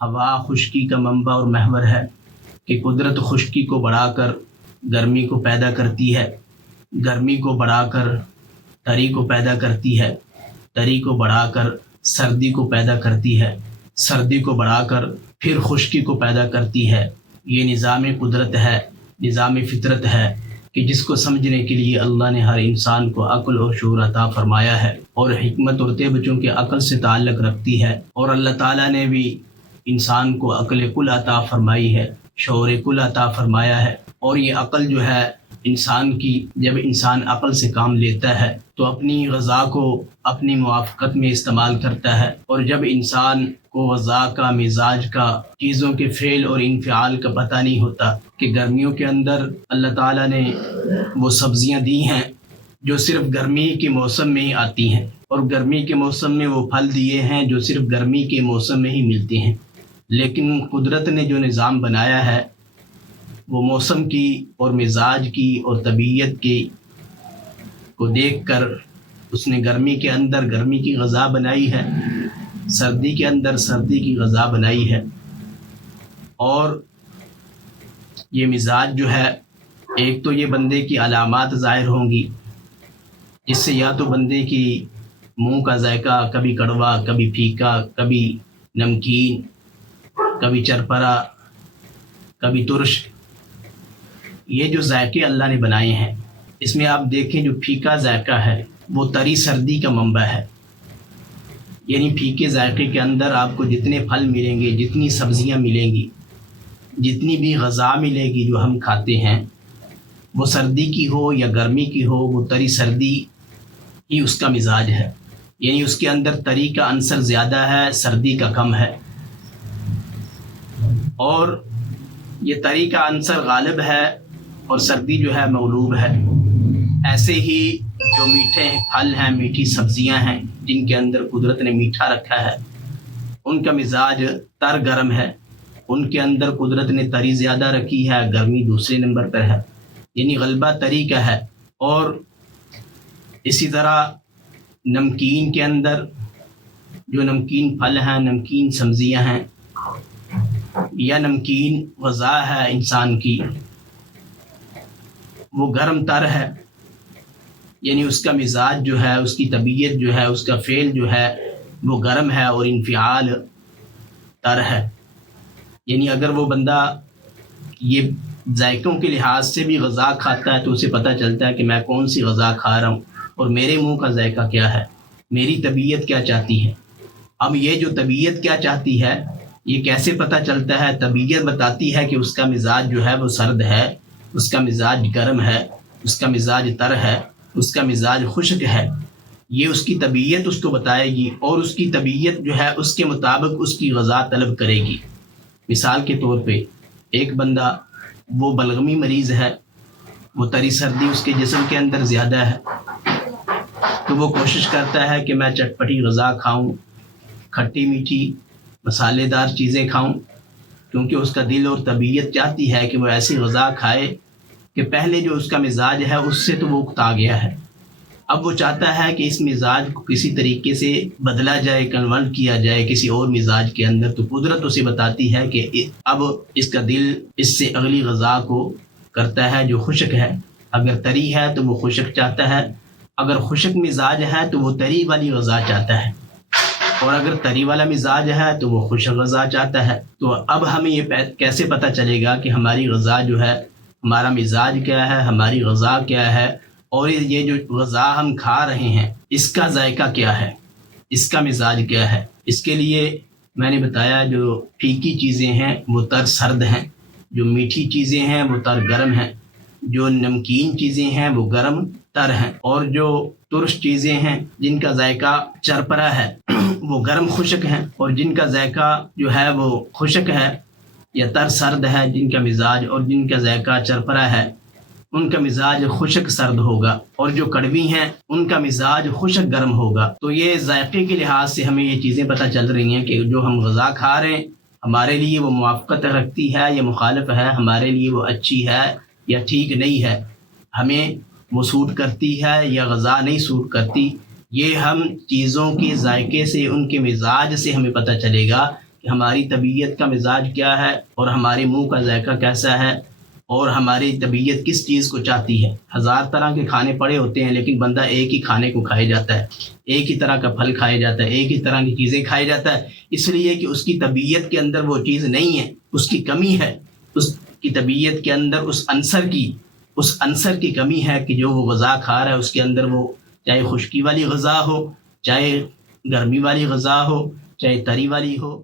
ہوا خشکی کا منبع اور محور ہے کہ قدرت خشکی کو بڑھا کر گرمی کو پیدا کرتی ہے، گرمی کو بڑھا کر تری کو پیدا کرتی ہے، تری کو بڑھا کر سردی کو پیدا کرتی ہے، سردی کو بڑھا کر پھر خشکی کو پیدا کرتی ہے۔ یہ نظام قدرت ہے، نظام فطرت ہے کہ جس کو سمجھنے کے لیے اللہ نے ہر انسان کو عقل اور شعور عطا فرمایا ہے، اور حکمت اور طب چونکہ عقل سے تعلق رکھتی ہے، اور اللہ تعالیٰ نے بھی انسان کو عقل کل عطا فرمائی ہے، شعور کل عطا فرمایا ہے۔ اور یہ عقل جو ہے انسان کی، جب انسان عقل سے کام لیتا ہے تو اپنی غذا کو اپنی موافقت میں استعمال کرتا ہے، اور جب انسان کو غذا کا، مزاج کا، چیزوں کے فعل اور انفعال کا پتہ نہیں ہوتا کہ گرمیوں کے اندر اللہ تعالیٰ نے وہ سبزیاں دی ہیں جو صرف گرمی کے موسم میں ہی آتی ہیں، اور گرمی کے موسم میں وہ پھل دیے ہیں جو صرف گرمی کے موسم میں ہی ملتے ہیں۔ لیکن قدرت نے جو نظام بنایا ہے وہ موسم کی اور مزاج کی اور طبیعت کی کو دیکھ کر اس نے گرمی کے اندر گرمی کی غذا بنائی ہے، سردی کے اندر سردی کی غذا بنائی ہے۔ اور یہ مزاج جو ہے، ایک تو یہ بندے کی علامات ظاہر ہوں گی، اس سے یا تو بندے کی منہ کا ذائقہ کبھی کڑوا، کبھی پھیکا، کبھی نمکین، کبھی چرپرا، کبھی ترش، یہ جو ذائقے اللہ نے بنائے ہیں، اس میں آپ دیکھیں جو پھیکا ذائقہ ہے وہ تری سردی کا منبع ہے۔ یعنی پھیکے ذائقے کے اندر آپ کو جتنے پھل ملیں گے، جتنی سبزیاں ملیں گی، جتنی بھی غذا ملے گی جو ہم کھاتے ہیں، وہ سردی کی ہو یا گرمی کی ہو، وہ تری سردی ہی اس کا مزاج ہے۔ یعنی اس کے اندر تری کا عنصر زیادہ ہے، سردی کا کم ہے، اور یہ تری کا عنصر غالب ہے اور سردی جو ہے مغلوب ہے۔ ایسے ہی جو میٹھے پھل ہیں، میٹھی سبزیاں ہیں جن کے اندر قدرت نے میٹھا رکھا ہے، ان کا مزاج تر گرم ہے، ان کے اندر قدرت نے تری زیادہ رکھی ہے، گرمی دوسرے نمبر پر ہے، یعنی غلبہ تری کا ہے۔ اور اسی طرح نمکین کے اندر جو نمکین پھل ہیں، نمکین سبزیاں ہیں یا نمکین غذا ہے انسان کی، وہ گرم تر ہے، یعنی اس کا مزاج جو ہے، اس کی طبیعت جو ہے، اس کا فعل جو ہے وہ گرم ہے اور انفعال تر ہے۔ یعنی اگر وہ بندہ یہ ذائقوں کے لحاظ سے بھی غذا کھاتا ہے تو اسے پتہ چلتا ہے کہ میں کون سی غذا کھا رہا ہوں اور میرے منہ کا ذائقہ کیا ہے، میری طبیعت کیا چاہتی ہے۔ اب یہ جو طبیعت کیا چاہتی ہے یہ کیسے پتہ چلتا ہے؟ طبیعت بتاتی ہے کہ اس کا مزاج جو ہے وہ سرد ہے، اس کا مزاج گرم ہے، اس کا مزاج تر ہے، اس کا مزاج خشک ہے۔ یہ اس کی طبیعت اس کو بتائے گی، اور اس کی طبیعت جو ہے اس کے مطابق اس کی غذا طلب کرے گی۔ مثال کے طور پہ ایک بندہ وہ بلغمی مریض ہے، وہ تری سردی اس کے جسم کے اندر زیادہ ہے، تو وہ کوشش کرتا ہے کہ میں چٹپٹی غذا کھاؤں، کھٹی میٹھی مسالے دار چیزیں کھاؤں، کیونکہ اس کا دل اور طبیعت چاہتی ہے کہ وہ ایسی غذا کھائے کہ پہلے جو اس کا مزاج ہے اس سے تو وہ اکتا گیا ہے، اب وہ چاہتا ہے کہ اس مزاج کو کسی طریقے سے بدلا جائے، کنورٹ کیا جائے کسی اور مزاج کے اندر۔ تو قدرت اسے بتاتی ہے کہ اب اس کا دل اس سے اگلی غذا کو کرتا ہے جو خشک ہے، اگر تری ہے تو وہ خشک چاہتا ہے، اگر خشک مزاج ہے تو وہ تری والی غذا چاہتا ہے، اور اگر تری والا مزاج ہے تو وہ خشک غذا چاہتا ہے۔ تو اب ہمیں یہ کیسے پتہ چلے گا کہ ہماری غذا جو ہے، ہمارا مزاج کیا ہے، ہماری غذا کیا ہے، اور یہ جو غذا ہم کھا رہے ہیں اس کا ذائقہ کیا ہے، اس کا مزاج کیا ہے؟ اس کے لیے میں نے بتایا جو پھیکی چیزیں ہیں وہ تر سرد ہیں، جو میٹھی چیزیں ہیں وہ تر گرم ہیں، جو نمکین چیزیں ہیں وہ گرم تر ہیں، اور جو ترش چیزیں ہیں جن کا ذائقہ چرپرا ہے وہ گرم خشک ہیں، اور جن کا ذائقہ جو ہے وہ خشک ہے یا تر سرد ہے، جن کا مزاج اور جن کا ذائقہ چرپرا ہے ان کا مزاج خشک سرد ہوگا، اور جو کڑوی ہیں ان کا مزاج خشک گرم ہوگا۔ تو یہ ذائقے کے لحاظ سے ہمیں یہ چیزیں پتہ چل رہی ہیں کہ جو ہم غذا کھا رہے ہیں ہمارے لیے وہ موافقت رکھتی ہے یا مخالف ہے، ہمارے لیے وہ اچھی ہے یا ٹھیک نہیں ہے، ہمیں وہ سوٹ کرتی ہے یا غذا نہیں سوٹ کرتی۔ یہ ہم چیزوں کے ذائقے سے، ان کے مزاج سے ہمیں پتہ چلے گا کہ ہماری طبیعت کا مزاج کیا ہے اور ہمارے منہ کا ذائقہ کیسا ہے اور ہماری طبیعت کس چیز کو چاہتی ہے۔ ہزار طرح کے کھانے پڑے ہوتے ہیں لیکن بندہ ایک ہی کھانے کو کھائے جاتا ہے، ایک ہی طرح کا پھل کھائے جاتا ہے، ایک ہی طرح کی چیزیں کھائے جاتا ہے، اس لیے کہ اس کی طبیعت کے اندر وہ چیز نہیں ہے، اس کی کمی ہے، اس کی طبیعت کے اندر اس عنصر کی کمی ہے کہ جو وہ غذا کھا رہا ہے اس کے اندر وہ چاہے خشکی والی غذا ہو، چاہے گرمی والی غذا ہو، چاہے تری والی ہو۔